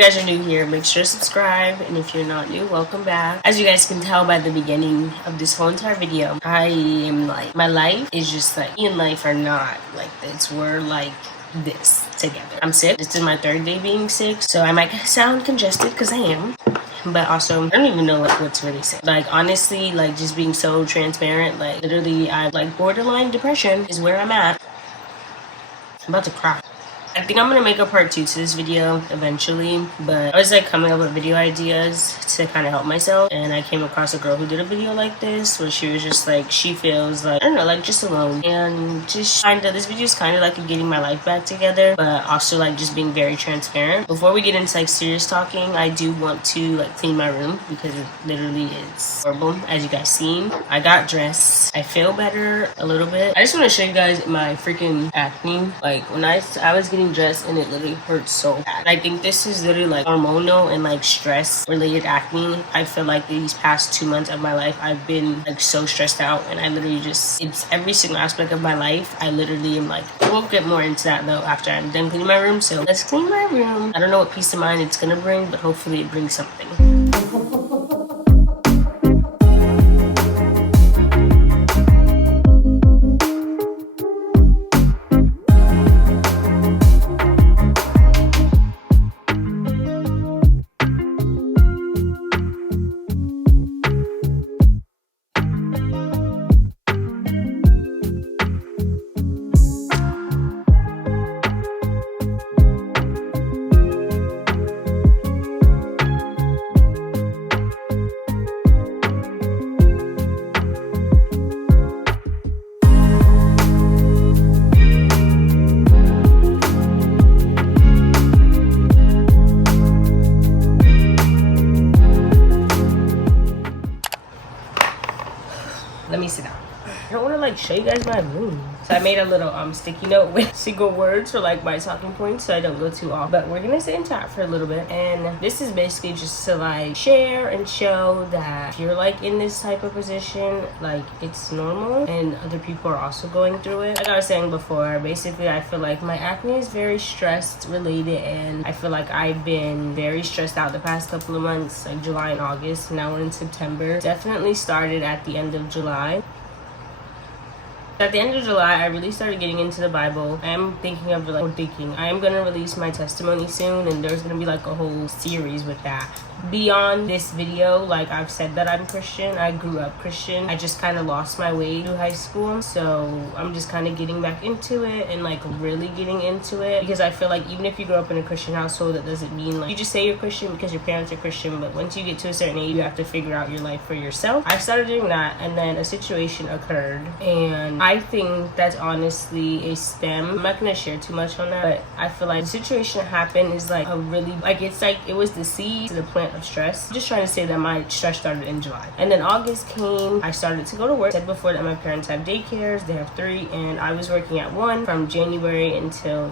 guys are new here, make sure to subscribe, and if you're not new, welcome back. As you guys can tell by the beginning of this whole entire video, I am like, my life is just like, me and life are not like this. We're like this together. I'm sick. This is my third day being sick, so I might sound congested because I am. But also, I don't even know like what's really sick. Like honestly, like just being so transparent, like literally I like borderline depression is where I'm at. I'm about to cry. I think I'm gonna make a part 2 to this video eventually, but I was like coming up with video ideas to kind of help myself, and I came across a girl who did a video like this where she was just like, she feels like, I don't know, like just alone, and just kind of, this video is kind of like getting my life back together, but also like just being very transparent. Before we get into like serious talking, I do want to like clean my room because it literally is horrible, as you guys seen. I got dressed, I feel better a little bit. I just want to show you guys my freaking acne. Like when I was getting dressed and it literally hurts so bad. I think this is literally like hormonal and like stress related acne. I feel like these past 2 months of my life I've been like so stressed out, and I literally just, it's every single aspect of my life. I literally am like, we'll get more into that though after I'm done cleaning my room. So let's clean my room. I don't know what peace of mind it's gonna bring, but hopefully it brings something. Let me sit down. I don't want to like show you guys my room. So I made a little sticky note with single words for like my talking points so I don't go too off. But we're gonna sit and chat for a little bit, and this is basically just to like share and show that if you're like in this type of position, like it's normal and other people are also going through it. Like I was saying before, basically I feel like my acne is very stress related, and I feel like I've been very stressed out the past couple of months, like July and August. Now we're in September. Definitely started at the end of July. At the end of July, I really started getting into the Bible. I am thinking of like, I am gonna release my testimony soon, and there's gonna be like a whole series with that. Beyond this video, like I've said that I'm Christian. I grew up Christian. I just kind of lost my way through high school, so I'm just kind of getting back into it and like really getting into it, because I feel like even if you grow up in a Christian household, that doesn't mean like you just say you're Christian because your parents are Christian. But once you get to a certain age, you have to figure out your life for yourself. I started doing that, and then a situation occurred, and I think that's honestly a stem. I'm not gonna share too much on that, but I feel like the situation that happened is like a really, like it's like it was the seed to the plant of stress. I'm just trying to say that my stress started in July, and then August came. I started to go to work. I said before that my parents have daycares. They have 3, and I was working at one from January until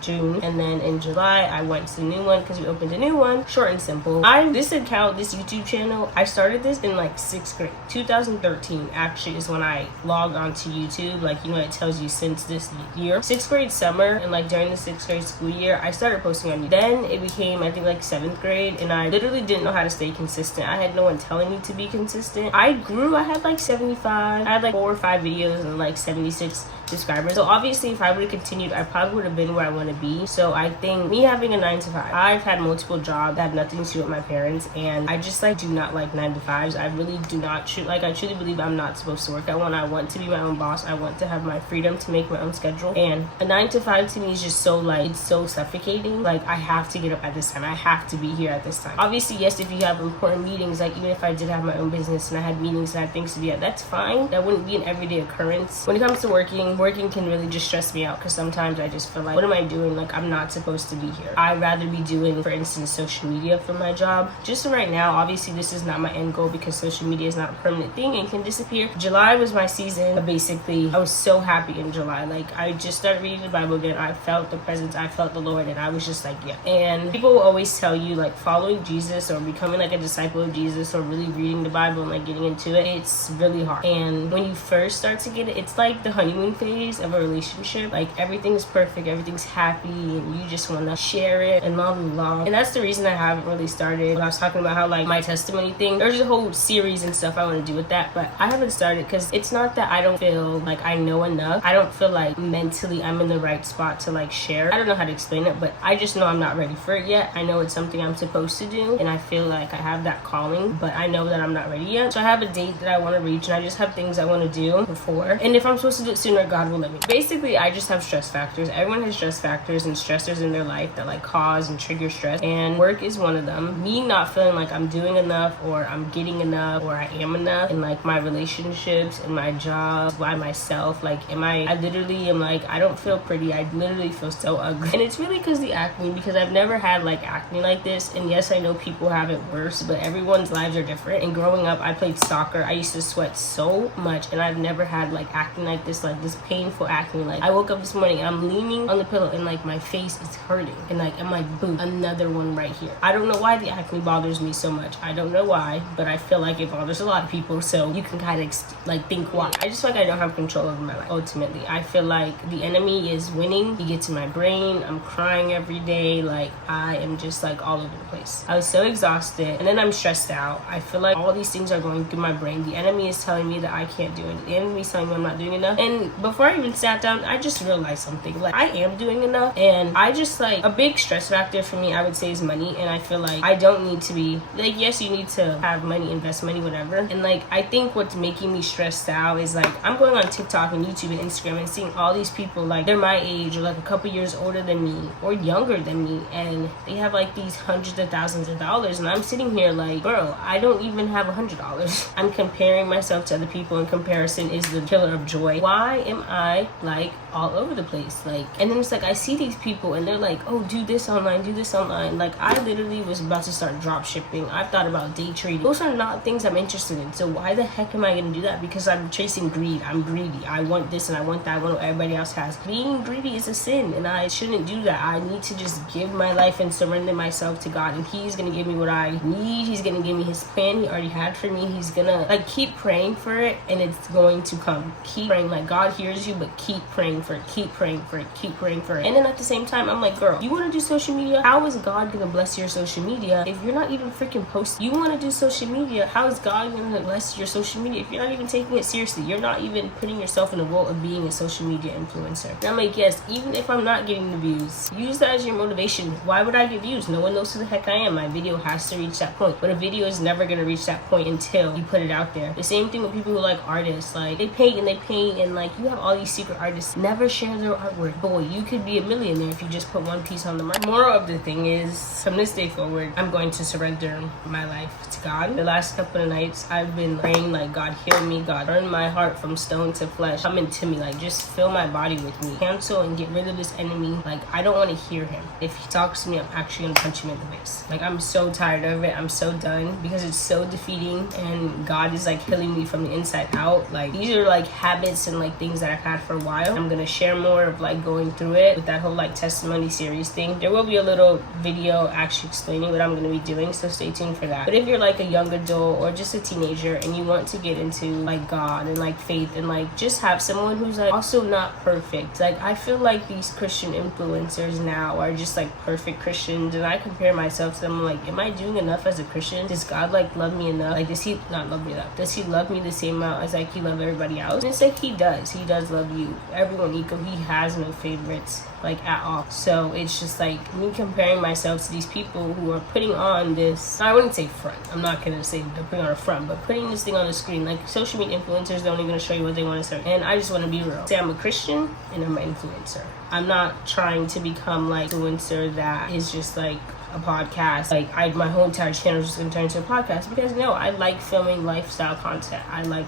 June, and then in July I went to the new one because we opened a new one. Short and simple. This account, this YouTube channel, I started this in like 6th grade. 2013 actually is when I logged onto YouTube. Like, you know, it tells you since this year, 6th grade summer, and like during the 6th grade school year I started posting on YouTube. Then it became, I think, like 7th grade, and I literally didn't know how to stay consistent. I had no one telling me to be consistent. I had like 75, I had like 4 or 5 videos and like 76 subscribers. So obviously if I would have continued, I probably would have been where I want to be. So I think me having a 9 to 5, I've had multiple jobs that have nothing to do with my parents, and I just like do not like 9 to 5s. I really do not like, I truly believe I'm not supposed to work at one. I want to be my own boss. I want to have my freedom to make my own schedule, and a 9 to 5 to me is just so like, it's so suffocating. Like I have to get up at this time, I have to be here at this time. Obviously yes, if you have important meetings, like even if I did have my own business and I had meetings and I had things to be at, that's fine. That wouldn't be an everyday occurrence. When it comes to working can really just stress me out, because sometimes I just feel like, what am I doing? Like I'm not supposed to be here. I'd rather be doing, for instance, social media for my job. Just right now, obviously this is not my end goal because social media is not a permanent thing and can disappear. July was my season. But basically I was so happy in July. Like I just started reading the Bible again. I felt the presence, I felt the Lord, and I was just like, yeah. And people will always tell you like following Jesus or becoming like a disciple of Jesus or really reading the Bible and like getting into it, it's really hard. And when you first start to get it, it's like the honeymoon phase. phase of a relationship. Like everything's perfect, everything's happy, and you just want to share it and blah blah blah. And that's the reason I haven't really started. When I was talking about how like my testimony thing, there's a whole series and stuff I want to do with that, but I haven't started because it's not that I don't feel like I know enough. I don't feel like mentally I'm in the right spot to like share. I don't know how to explain it, but I just know I'm not ready for it yet. I know it's something I'm supposed to do, and I feel like I have that calling, but I know that I'm not ready yet. So I have a date that I want to reach, and I just have things I want to do before. And if I'm supposed to do it sooner, God will let me. Basically, I just have stress factors. Everyone has stress factors and stressors in their life that like cause and trigger stress, and work is one of them. Me not feeling like I'm doing enough, or I'm getting enough, or I am enough in like my relationships and my job by myself. Like I literally am like, I don't feel pretty. I literally feel so ugly. And it's really because the acne, because I've never had like acne like this. And yes, I know people have it worse, but everyone's lives are different. And growing up, I played soccer. I used to sweat so much, and I've never had like acne like this painful acne. Like I woke up this morning and I'm leaning on the pillow and like my face is hurting, and like I'm like, boom, another one right here. I don't know why the acne bothers me so much. I don't know why, but I feel like it bothers a lot of people. So you can kind of like think why. I just feel like I don't have control over my life. Ultimately, I feel like the enemy is winning. He gets in my brain. I'm crying every day. Like I am just like all over the place. I was so exhausted, and then I'm stressed out. I feel like all these things are going through my brain. The enemy is telling me that I can't do it. The enemy is telling me I'm not doing enough. And before I even sat down, I just realized something. Like I am doing enough, and I just like a big stress factor for me, I would say, is money. And I feel like I don't need to be like, yes, you need to have money, invest money, whatever. And like I think what's making me stressed out is like I'm going on TikTok and YouTube and Instagram and seeing all these people like they're my age or like a couple years older than me or younger than me, and they have like these hundreds of thousands of dollars, and I'm sitting here like, bro, I don't even have $100. I'm comparing myself to other people, and comparison is the killer of joy. Why am I like all over the place? Like, and then it's like I see these people and they're like, oh, do this online, do this online. Like I literally was about to start drop shipping. I've thought about day trading. Those are not things I'm interested in. So why the heck am I gonna do that? Because I'm chasing greed. I'm greedy. I want this and I want that. I want what everybody else has. Being greedy is a sin, and I shouldn't do that. I need to just give my life and surrender myself to God, and He's gonna give me what I need. He's gonna give me His plan He already had for me. He's gonna like keep praying for it, and it's going to come. Keep praying. Like God hears you, but keep praying for it. Keep praying for it. Keep praying for it. And then at the same time, I'm like, girl, you want to do social media? How is God gonna bless your social media if you're not even freaking posting? You want to do social media? How is God gonna bless your social media if you're not even taking it seriously? You're not even putting yourself in the role of being a social media influencer. And I'm like, yes, even if I'm not getting the views, use that as your motivation. Why would I get views? No one knows who the heck I am. My video has to reach that point, but a video is never gonna reach that point until you put it out there. The same thing with people who like artists. Like they paint and like you have all these secret artists never share their artwork. Boy, you could be a millionaire if you just put one piece on the market. Moral of the thing is, from this day forward, I'm going to surrender my life to God. The last couple of nights I've been praying like, God heal me, God turn my heart from stone to flesh, come into me, like just fill my body with me, cancel and get rid of this enemy. Like I don't want to hear him. If he talks to me, I'm actually gonna punch him in the face. Like I'm so tired of it. I'm so done because it's so defeating, and God is like healing me from the inside out. Like these are like habits and like things that I've had for a while. I'm gonna share more of like going through it with that whole like testimony series thing. There will be a little video actually explaining what I'm gonna be doing, so stay tuned for that. But if you're like a young adult or just a teenager and you want to get into like God and like faith and like just have someone who's like also not perfect, like I feel like these Christian influencers now are just like perfect Christians, and I compare myself to them. Like, am I doing enough as a Christian? Does God like love me enough? Like, does he not love me enough? Does he love me the same amount as like he loves everybody else? And it's like he does love you, everyone equal. He has no favorites like at all. So it's just like me comparing myself to these people who are putting on this, I wouldn't say front, I'm not gonna say they're putting on a front, but putting this thing on the screen. Like social media influencers, they're only gonna show you what they want to say, and I just want to be real. Say I'm a Christian and I'm an influencer. I'm not trying to become like influencer that is just like a podcast. Like my whole entire channel is just gonna turn into a podcast, because no, I like filming lifestyle content.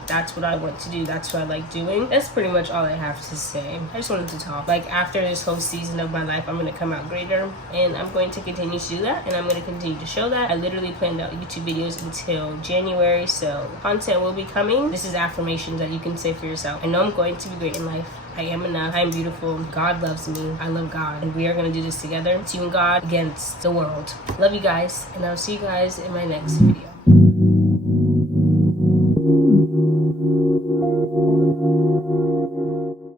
That's what I want to do. That's what I like doing. That's pretty much all I have to say. I just wanted to talk. Like after this whole season of my life, I'm gonna come out greater, and I'm going to continue to do that, and I'm gonna continue to show that. I literally planned out YouTube videos until January, so content will be coming. This is affirmations that you can say for yourself. I know I'm going to be great in life. I am enough. I am beautiful. God loves me. I love God. And we are going to do this together. It's you and God against the world. Love you guys. And I'll see you guys in my next video.